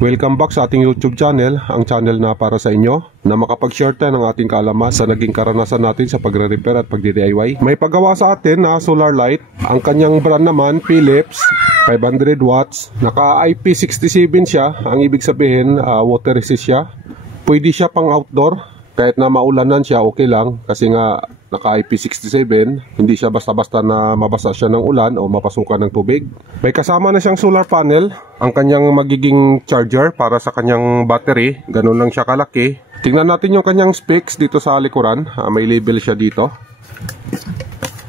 Welcome back sa ating YouTube channel, ang channel na para sa inyo na makapag-share tayo ng ating kaalaman sa naging karanasan natin sa pagre-repair at pagdi-DIY. May pagawa sa atin na solar light. Ang kanyang brand naman, Philips, 500 watts. Naka IP67 siya. Ang ibig sabihin, water resist siya. Pwede siya pang outdoor. Kahit na maulanan siya, okay lang. Kasi nga, naka IP67, hindi siya basta-basta na mabasa siya ng ulan o mapasukan ng tubig. May kasama na siyang solar panel. Ang kanyang magiging charger para sa kanyang battery. Ganun lang siya kalaki. Tingnan natin yung kanyang specs dito sa likuran. May label siya dito.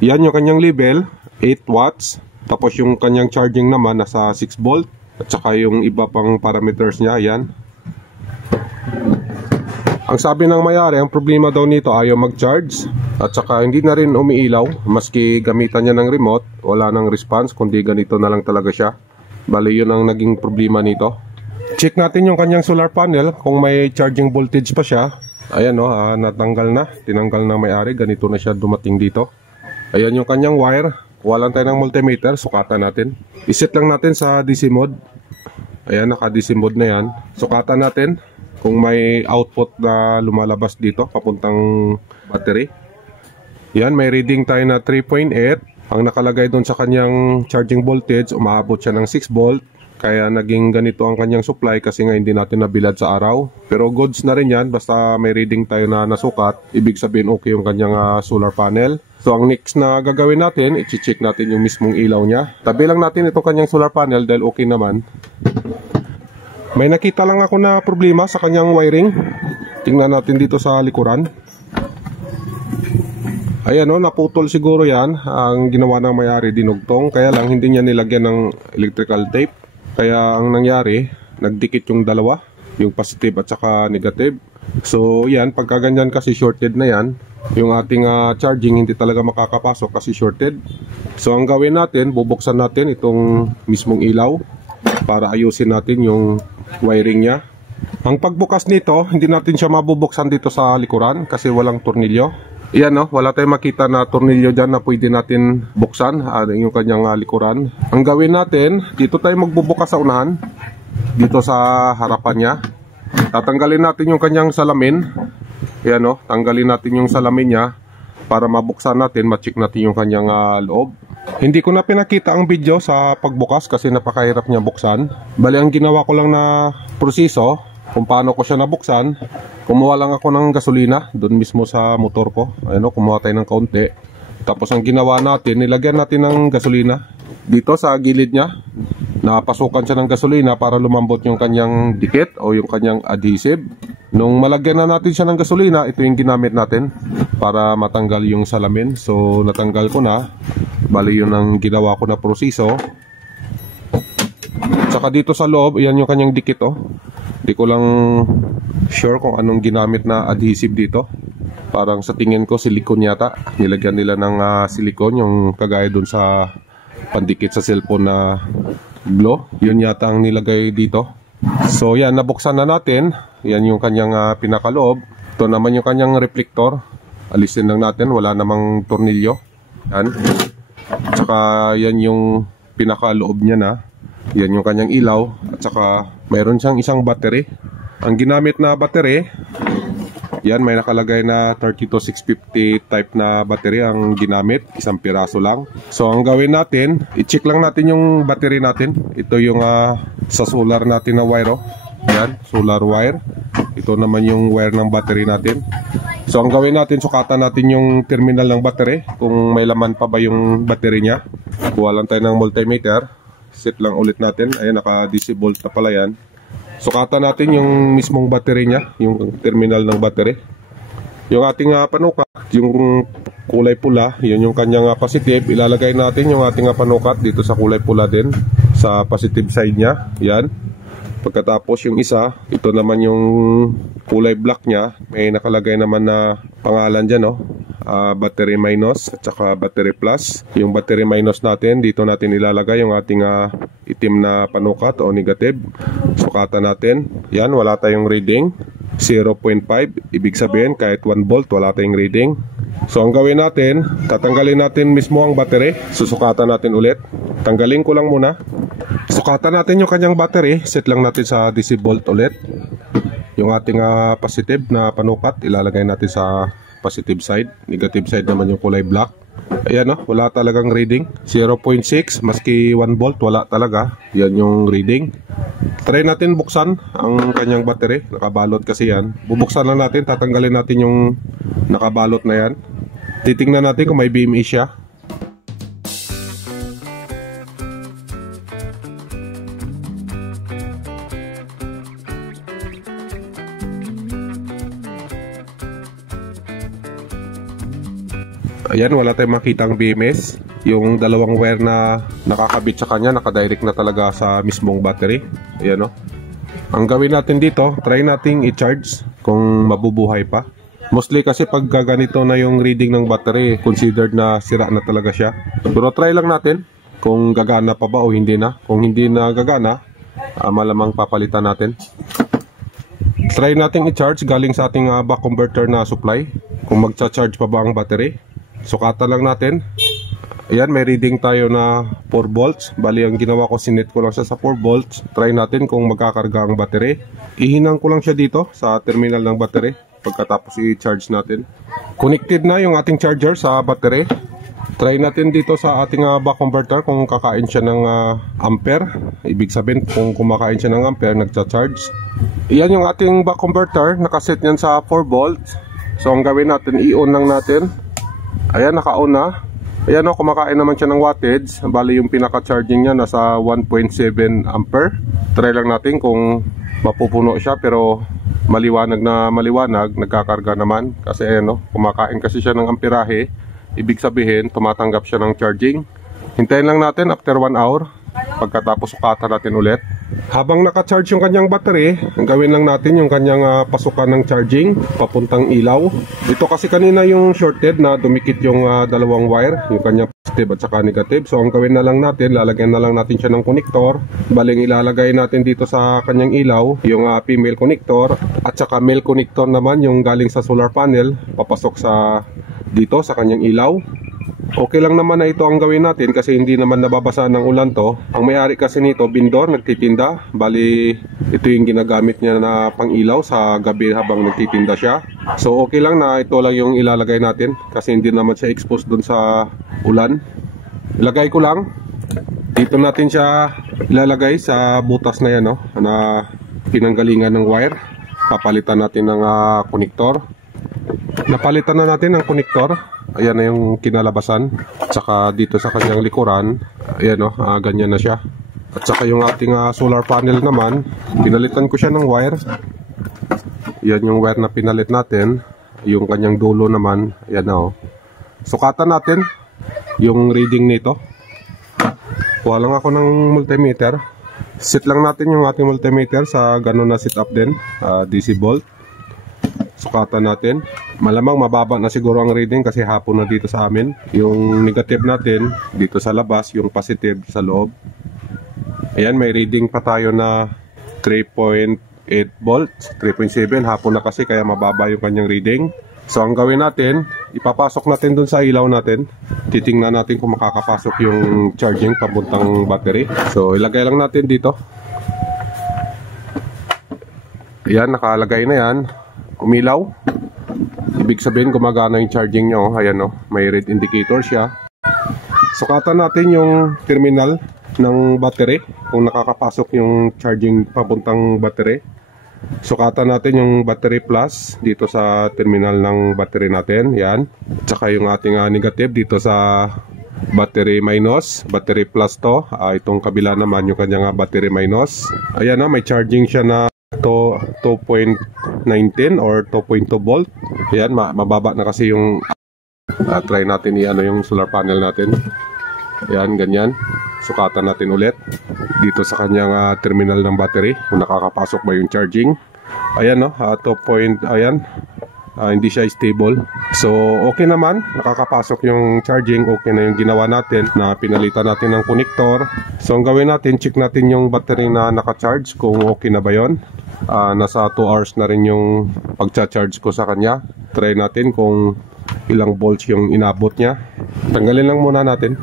Yan yung kanyang label, 8 watts. Tapos yung kanyang charging naman nasa 6 volt. At saka yung iba pang parameters niya, yan. Ang sabi ng may-ari, ang problema daw nito ayaw mag-charge at saka hindi na rin umiilaw. Maski gamitan niya ng remote, wala nang response, kundi ganito na lang talaga siya. Bali, yun ang naging problema nito. Check natin yung kanyang solar panel kung may charging voltage pa siya. Ayan o, natanggal na, tinanggal ng may-ari, ganito na siya dumating dito. Ayan yung kanyang wire. Kuha lang tayo ng multimeter, sukatan natin. Iset lang natin sa DC mode. Ayan, naka DC mode na yan. Sukatan natin kung may output na lumalabas dito papuntang battery. Yan, may reading tayo na 3.8. Ang nakalagay doon sa kanyang charging voltage, umaabot siya ng 6 volt. Kaya naging ganito ang kanyang supply kasi nga hindi natin nabilad sa araw. Pero goods na rin yan, basta may reading tayo na nasukat. Ibig sabihin okay yung kanyang solar panel. So ang next na gagawin natin, i-check natin yung mismong ilaw niya. Tabi lang natin itong kanyang solar panel dahil okay naman. May nakita lang ako na problema sa kanyang wiring. Tingnan natin dito sa likuran. Ayan o, naputol siguro yan. Ang ginawa ng may-ari, dinugtong. Kaya lang hindi niya nilagyan ng electrical tape. Kaya ang nangyari, nagdikit yung dalawa, yung positive at saka negative. So yan, pagka ganyan kasi shorted na yan, yung ating charging hindi talaga makakapasok kasi shorted. So ang gawin natin, bubuksan natin itong mismong ilaw para ayusin natin yung wiring niya. Ang pagbukas nito, hindi natin siya mabubuksan dito sa likuran kasi walang tornilyo. Yan no, wala tayong makita na tornilyo dyan na pwede natin buksan yung kanyang likuran. Ang gawin natin, dito tayo magbubukas sa unahan, dito sa harapan niya. Tatanggalin natin yung kanyang salamin. Yan no, tanggalin natin yung salamin niya para mabuksan natin, ma-check natin yung kanyang loob. Hindi ko na pinakita ang video sa pagbukas kasi napakahirap niya buksan. Bali, ang ginawa ko lang na proseso kung paano ko siya nabuksan, kumuha lang ako ng gasolina doon mismo sa motor ko. Ayun, kumuha tayo ng kaunti. Tapos ang ginawa natin, nilagyan natin ng gasolina dito sa gilid niya. Napasukan siya ng gasolina para lumambot yung kanyang dikit o yung kanyang adhesive. Nung malagyan na natin siya ng gasolina, ito yung ginamit natin para matanggal yung salamin. So natanggal ko na. Bali, yun ang ginawa ko na proseso. Saka dito sa loob, yan yung kanyang dikit oh. Hindi ko lang sure kung anong ginamit na adhesive dito. Parang sa tingin ko silicone yata. Nilagyan nila ng silicone, yung kagaya dun sa pandikit sa cellphone na glow. Yun yata ang nilagay dito. So yan, nabuksan na natin. Yan yung kanyang pinakaloob. Ito naman yung kanyang reflector. Alisin lang natin, wala namang tornilyo. Yan. Tsaka yan yung pinakaloob niya na. Yan yung kanyang ilaw. At saka mayroon siyang isang battery. Ang ginamit na battery, yan, may nakalagay na 32650 type na battery ang ginamit. Isang piraso lang. So ang gawin natin, i-check lang natin yung battery natin. Ito yung sa solar natin na wire oh. Yan, solar wire. Ito naman yung wire ng battery natin. So ang gawin natin, sukatan natin yung terminal ng battery kung may laman pa ba yung battery niya. Kuha lang tayo ng multimeter. Set lang ulit natin. Ayan, naka DC volt na pala yan. Sukatan natin yung mismong battery niya, yung terminal ng battery. Yung ating panukat, yung kulay pula, yun yung kanyang positive. Ilalagay natin yung ating panukat dito sa kulay pula din, sa positive side niya. Yan. Pagkatapos yung isa, ito naman yung kulay black niya. May nakalagay naman na pangalan dyan, no? Battery minus at saka battery plus. Yung battery minus natin, dito natin ilalagay yung ating itim na panukat o negative. Sukatan natin. Yan, wala tayong reading. 0.5. Ibig sabihin, kahit 1 volt, wala tayong reading. So, ang gawin natin, tatanggalin natin mismo ang battery. Susukatan natin ulit. Tanggalin ko lang muna. Sukatan natin yung kanyang battery. Set lang natin sa DC volt ulit. Yung ating positive na panukat, ilalagay natin sa positive side. Negative side naman yung kulay black. Ayan o, wala talagang reading. 0.6, maski 1 volt, wala talaga. Yan yung reading. Try natin buksan ang kanyang battery. Nakabalot kasi yan. Bubuksan lang natin, tatanggalin natin yung nakabalot na yan. Titingnan natin kung may BME siya. Ayan, wala tayong makitang BMS. Yung dalawang wire na nakakabit sa kanya, nakadirect na talaga sa mismong battery. Ayan o. Ang gawin natin dito, try nating i-charge kung mabubuhay pa. Mostly kasi pag ganito na yung reading ng battery, considered na sira na talaga siya. Pero try lang natin kung gagana pa ba o hindi na. Kung hindi na gagana, malamang papalitan natin. Try nating i-charge galing sa ating back converter na supply. Kung magcha-charge pa ba ang battery. Sukatan lang natin. Ayan, may reading tayo na 4 volts. Bali, ang ginawa ko, sinit ko lang siya sa 4 volts. Try natin kung magkakarga ang battery. Ihinang ko lang siya dito sa terminal ng battery pagkatapos i-charge natin. Connected na yung ating charger sa battery. Try natin dito sa ating back converter kung kakain siya ng ampere. Ibig sabihin, kung kumakain siya ng ampere, nagcha-charge. Iyan yung ating back converter. Nakaset yan sa 4 volts. So, ang gawin natin, i-on lang natin. Ayan, naka-on na. Ayan o, kumakain naman siya ng wattage. Bali yung pinaka-charging niya nasa 1.7 ampere. Try lang natin kung mapupuno siya, pero maliwanag na maliwanag, nagkakarga naman. Kasi ayan o, kumakain kasi siya ng amperahe. Ibig sabihin, tumatanggap siya ng charging. Hintayin lang natin after 1 hour. Pagkatapos sukatan natin ulit. Habang naka-charge yung kanyang battery, gawin lang natin yung kanyang pasukan ng charging papuntang ilaw. Ito kasi kanina yung shorted na dumikit yung dalawang wire, yung kanyang positive at saka negative. So ang gawin na lang natin, lalagyan na lang natin siya ng connector. Baling ilalagay natin dito sa kanyang ilaw yung female connector at saka male connector naman yung galing sa solar panel papasok sa dito sa kanyang ilaw. Okay lang naman na ito ang gawin natin kasi hindi naman nababasa ng ulan to. Ang may-ari kasi nito, Bindor, nagtitinda. Bali, ito yung ginagamit niya na pang-ilaw sa gabi habang nagtitinda siya. So okay lang na ito lang yung ilalagay natin kasi hindi naman siya exposed dun sa ulan. Ilagay ko lang. Dito natin siya ilalagay sa butas na yan, no, na pinanggalingan ng wire. Papalitan natin ng konektor. Napalitan na natin ang konektor. Ayan na yung kinalabasan. At saka dito sa kanyang likuran, ayan o, ganyan na siya. At saka yung ating solar panel naman, pinalitan ko siya ng wire. Yan yung wire na pinalit natin. Yung kanyang dulo naman, ayan na o. Sukatan natin yung reading nito. Kuha lang ako ng multimeter. Set lang natin yung ating multimeter sa ganun na setup din, DC volt. Sukatan natin. Malamang mababa na siguro ang reading kasi hapon na dito sa amin. Yung negative natin dito sa labas, yung positive sa loob. Ayan, may reading pa tayo na 3.8 volts, 3.7. Hapon na kasi kaya mababa yung kanyang reading. So ang gawin natin, ipapasok natin dun sa ilaw natin. Titingnan natin kung makakapasok yung charging papuntang battery. So ilagay lang natin dito. Ayan, nakalagay na yan. Umilaw. Ibig sabihin gumagana yung charging nyo. Ayan o, may red indicator siya. Sukatan natin yung terminal ng battery kung nakakapasok yung charging papuntang battery. Sukatan natin yung battery plus dito sa terminal ng battery natin. Yan. Tsaka yung ating negative dito sa battery minus. Battery plus to. Itong kabila naman yung kanyang battery minus. Ayan na, may charging siya na 2.19 or 2.2 volt. Ayan, mababa na kasi yung try natin i-ano yung solar panel natin. Ayan, ganyan. Sukatan natin ulit dito sa kanyang terminal ng battery kung nakakapasok ba yung charging. Ayan no, 2. Ayan, hindi siya stable. So okay naman, nakakapasok yung charging. Okay na yung ginawa natin na pinalitan natin ng connector. So ang gawin natin, check natin yung battery na naka-charge kung okay na ba yon. Nasa 2 hours na rin yung pagcha-charge ko sa kanya. Try natin kung ilang volts yung inabot niya. Tanggalin lang muna natin.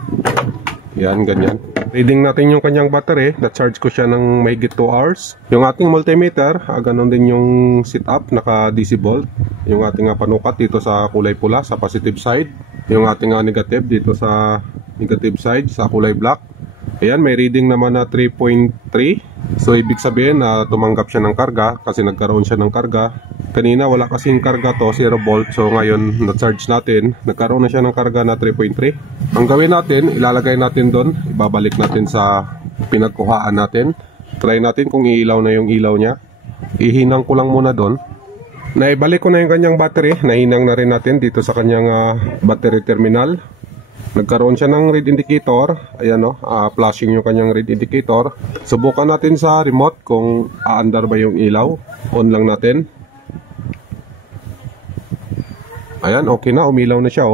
Yan, ganyan. Reading natin yung kanyang battery. Na-charge ko siya ng mahigit 2 hours. Yung ating multimeter, ganun din yung setup, naka DC volt. Yung ating panukat dito sa kulay pula, sa positive side. Yung ating negative dito sa negative side, sa kulay black. Ayan, may reading naman na 3.3. So ibig sabihin na tumanggap siya ng karga kasi nagkaroon siya ng karga. Kanina wala kasing karga to, 0 volt. So ngayon na-charge natin, nagkaroon na siya ng karga na 3.3. Ang gawin natin, ilalagay natin doon, ibabalik natin sa pinagkuhaan natin. Try natin kung iilaw na yung ilaw niya. Ihinang ko lang muna doon. Naibalik ko na yung kanyang battery, nahinang na rin natin dito sa kanyang battery terminal. Nagkaroon siya ng red indicator. Ayan flashing yung kanyang red indicator. Subukan natin sa remote kung aandar ba yung ilaw. On lang natin. Ayan, okay na, umilaw na siya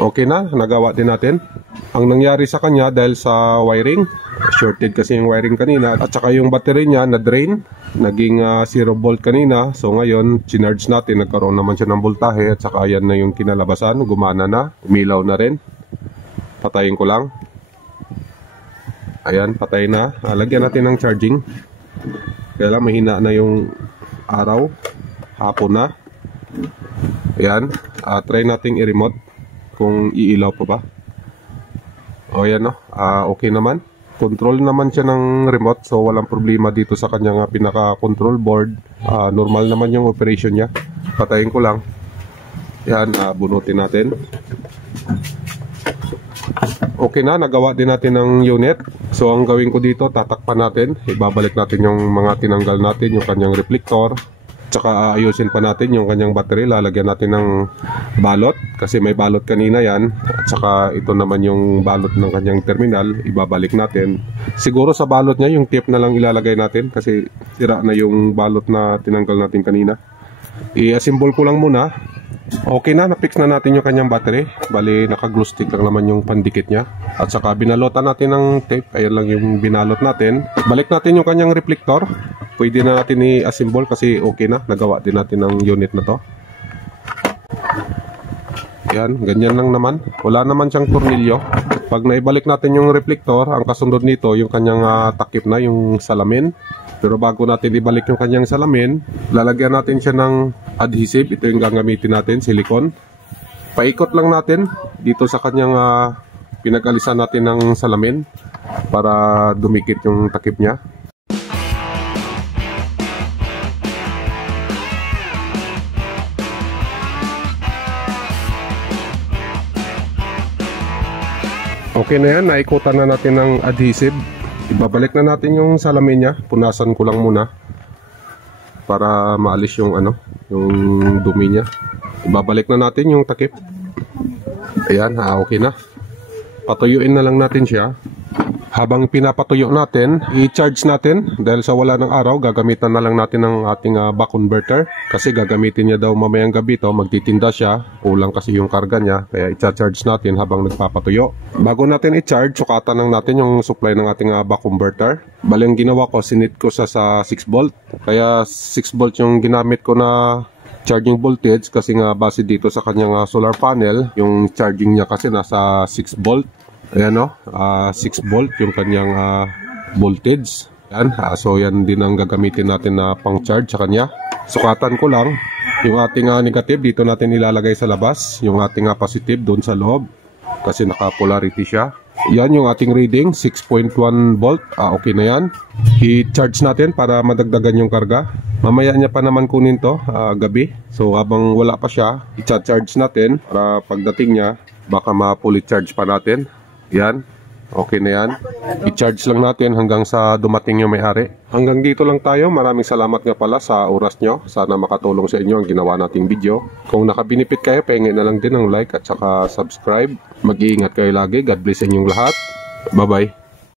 Okay na, nagawa din natin. Ang nangyari sa kanya dahil sa wiring, shorted kasi yung wiring kanina, at saka yung battery niya na drain, naging 0 volt kanina. So ngayon, chinarge natin, nagkaroon naman siya ng voltahe, at saka yan na yung kinalabasan, gumana na, umilaw na rin. Patayin ko lang. Ayan, patay na. Lagyan natin ng charging. Kaya lang mahina na yung araw. Hapon na. Ayan, try nating i-remote kung iilaw pa ba. Ayan okay naman. Control naman siya ng remote, so walang problema dito sa kanyang pinaka-control board. Normal naman yung operation niya. Patayin ko lang. Ayan, bunutin natin. Okay na, nagawa din natin ng unit. So ang gawin ko dito, tatakpan natin. Ibabalik natin yung mga tinanggal natin, yung kanyang reflector. Tsaka ayusin pa natin yung kanyang battery. Lalagyan natin ng balot kasi may balot kanina yan. At saka ito naman yung balot ng kanyang terminal. Ibabalik natin. Siguro sa balot niya yung tape na lang ilalagay natin kasi sira na yung balot na tinanggal natin kanina. I-assemble ko lang muna. Okay na, na-fix na natin yung kanyang battery. Bali, naka-glue stick lang naman yung pandikit niya. At saka binalotan natin ng tape. Ayan lang yung binalot natin. Balik natin yung kanyang reflector. Pwede na natin i-assemble kasi okay na. Nagawa din natin ng unit na to. Ayan, ganyan lang naman. Wala naman siyang tornilyo. Pag naibalik natin yung reflector, ang kasunod nito yung kanyang takip na, yung salamin. Pero bago natin ibalik yung kanyang salamin, lalagyan natin siya ng adhesive. Ito yung gagamitin natin, silicone. Paikot lang natin dito sa kanyang pinag-alisan natin ng salamin para dumikit yung takip niya. Okay na yan, naikutan na natin ng adhesive. Ibabalik na natin yung salamin niya. Punasan ko lang muna para maalis yung yung dumi niya. Ibabalik na natin yung takip. Ayan, okay na. Patuyuin na lang natin siya. Habang pinapatuyo natin, i-charge natin dahil sa wala ng araw, gagamitan na lang natin ng ating back converter kasi gagamitin niya daw mamayang gabi to, magtitinda siya, kulang kasi yung karga niya, kaya i-charge natin habang nagpapatuyo. Bago natin i-charge, sukatan lang natin yung supply ng ating back converter. Bali ang ginawa ko, sinit ko sa 6 volt, kaya 6 volt yung ginamit ko na charging voltage kasi nga base dito sa kanyang solar panel, yung charging niya kasi nasa 6 volt. Ayan 6 volt yung kanyang voltage. Yan, so yan din ang gagamitin natin na pang charge sa kanya. Sukatan ko lang yung ating negative dito natin ilalagay sa labas, yung ating positive doon sa loob kasi naka-polarity siya. Yan yung ating reading, 6.1 volt. Okay na yan. I-charge natin para madagdagan yung karga. Mamaya niya pa naman kunin to gabi. So habang wala pa siya, i-charge natin para pagdating niya baka ma-fully charge pa natin. Yan, okay na yan. I-charge lang natin hanggang sa dumating yung may-ari. Hanggang dito lang tayo. Maraming salamat nga pala sa oras nyo. Sana makatulong sa inyo ang ginawa nating video. Kung nakabinipit kayo, pahingin na lang din ng like at saka subscribe. Mag-iingat kayo lagi. God bless inyong lahat. Bye-bye.